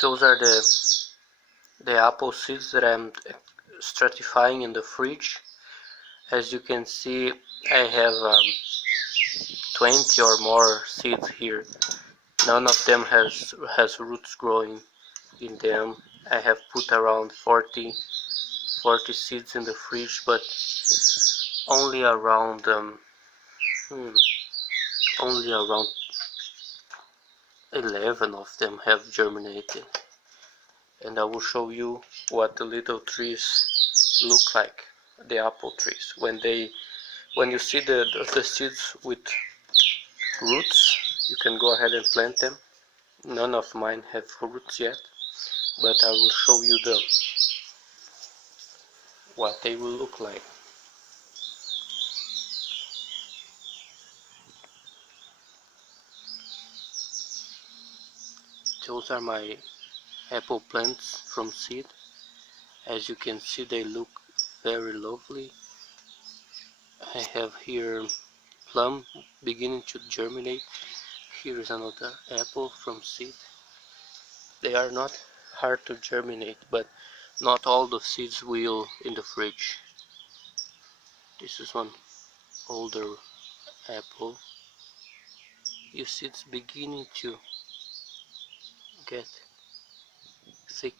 Those are the apple seeds that I'm stratifying in the fridge. As you can see, I have 20 or more seeds here. None of them has roots growing in them. I have put around 40 seeds in the fridge, but only around only around 11 of them have germinated. And I will show you what the little trees look like, the apple trees. When you see the seeds with roots, you can go ahead and plant them. None of mine have roots yet, but I will show you what they will look like. Those are my apple plants from seed. As you can see, they look very lovely. I have here plum beginning to germinate. Here is another apple from seed. They are not hard to germinate, but not all the seeds will in the fridge. This is one older apple. You see it's beginning to get thick.